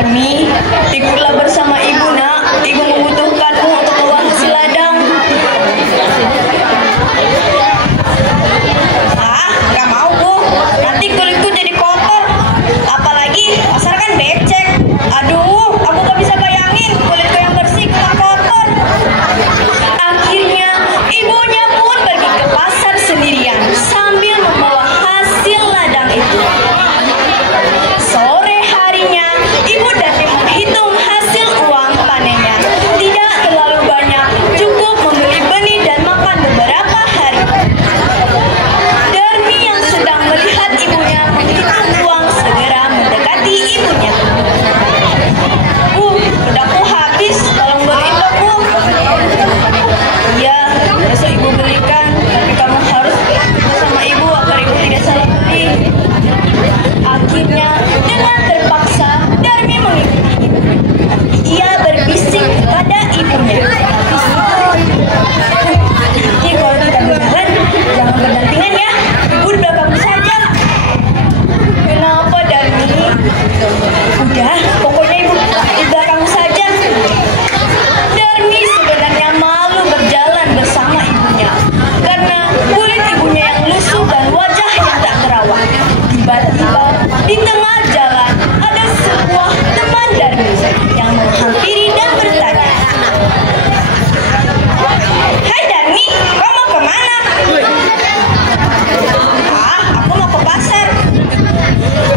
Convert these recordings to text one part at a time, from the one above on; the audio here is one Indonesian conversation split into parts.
Darmi, ikutlah bersama ibu nak. Ibu membutuhkanmu untuk membawa hasil ladang. Gak mau bu. Nanti kulitku jadi kotor. Apalagi pasar kan becek. Aduh, aku gak bisa bayangin kulitku yang bersih kena kotor. Akhirnya ibunya pun pergi ke pasar sendirian sambil membawa hasil ladang itu. Sore harinya, ibu Darmi menghitung hasil uang panennya. Tidak terlalu banyak, cukup membeli benih dan makan beberapa hari. Darmi yang sedang melihat ibunya menghitung uang segera mendekati ibunya. Bedakku habis, tolong beliin dong bu. Iya, besok ibu belikan, tapi kamu harus sama ibu agar ibu tidak salah beli. Akhirnya, dengan terpaksa, Darmi mengikuti ibu. Ia berbisik kepada ibunya. Nanti kalau kita berjalan, jangan berdampingan ya. Ibu di belakangku saja. Kenapa Darmi? Udah, pokoknya ibu di belakangku saja. Darmi sebenarnya malu berjalan bersama ibunya karena kulit ibunya yang lusuh dan wajah yang tak terawat. Tiba-tiba di tengah jalan ada sebuah teman Darmi yang menghampiri dan bertanya, "Hai Darmi, kau mau kemana?" Aku mau ke pasar.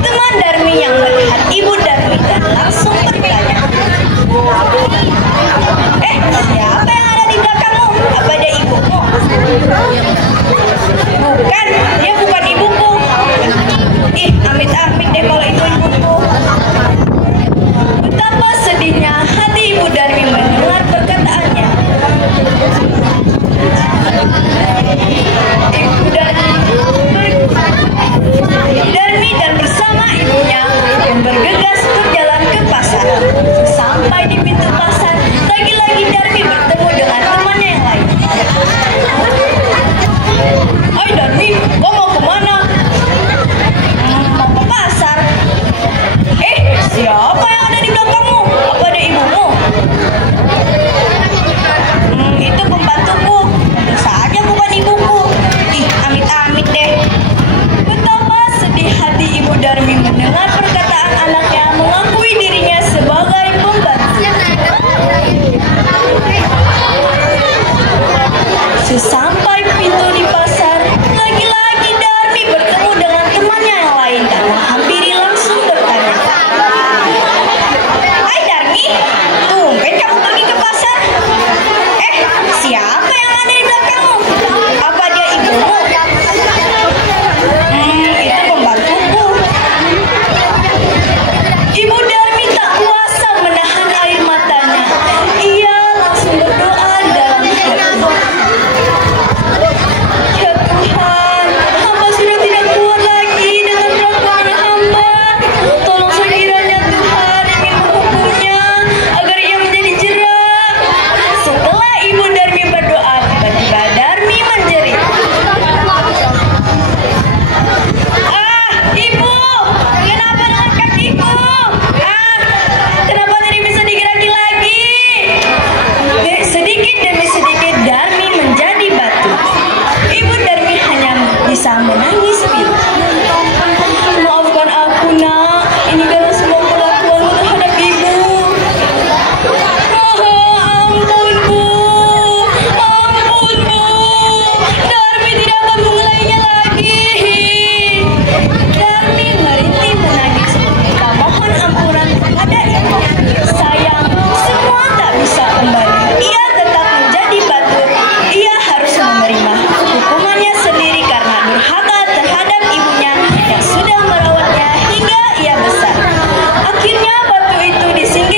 Teman Darmi yang melihat ibu Darmi dan langsung bertanya, siapa yang ada di belakangmu? Apa dia ibumu? Bukan, dia bukan ibuku. Amit-amit deh kalau itu ibuku. Betapa sedihnya hati ibu Darmi mendengar perkataannya. Darmi dan bersama ibunya bergegas berjalan ke pasar. Sampai di pintu pasar, lagi-lagi Darmi bertemu dengan temannya yang lain. "Hai Darmi, kau mau kemana?" "Mau ke pasar." Siapa yang ada di belakangmu? Apa ada ibumu?" Itu pembantuku. Tentu saja bukan ibuku. Amit-amit deh. Betapa sedih hati ibu Darmi mendengar perkataan anaknya mengakui dirinya sebagai pembantu. Sesampai pintu di pasar, lagi-lagi Darmi bertemu dengan temannya yang lain dan menghampiri langsung bertanya, "Hai Darmi, tumben kamu pergi ke pasar. Siapa yang ada di belakangmu? Apa dia ibumu?" Itu pembantuku. Ibu Darmi tak kuasa menahan air matanya. Ia langsung berdoa dalam hati. "Ya Tuhan, hamba sudah tidak kuat lagi dengan perlakuannya hamba. Tolong sekiranya Tuhan ingin menghukumnya agar ia menjadi jerak." Setelah ibu Darmi berdoa, tiba-tiba Darmi menjerit, "Ibu, kenapa dengan kakiku? Kenapa tidak bisa digeraki lagi?" Sedikit demi sedikit Darmi menjadi batu. Ibu Darmi hanya bisa menangis pilu. "Maafkan aku nak, ini karena semua perlakuanmu terhadap ibu." Ampun bu, ampun bu, Darmi tidak akan mengulainya lagi. Darmi merintih menangis meminta mohon ampunan kepada ibu. Sayang, semua tak bisa kembali. Ia tetap menjadi batu. Ia harus menerima hukumannya sendiri karena durhaka terhadap ibunya yang sudah merawatnya hingga ia besar. Akhirnya batu itu disingkirkan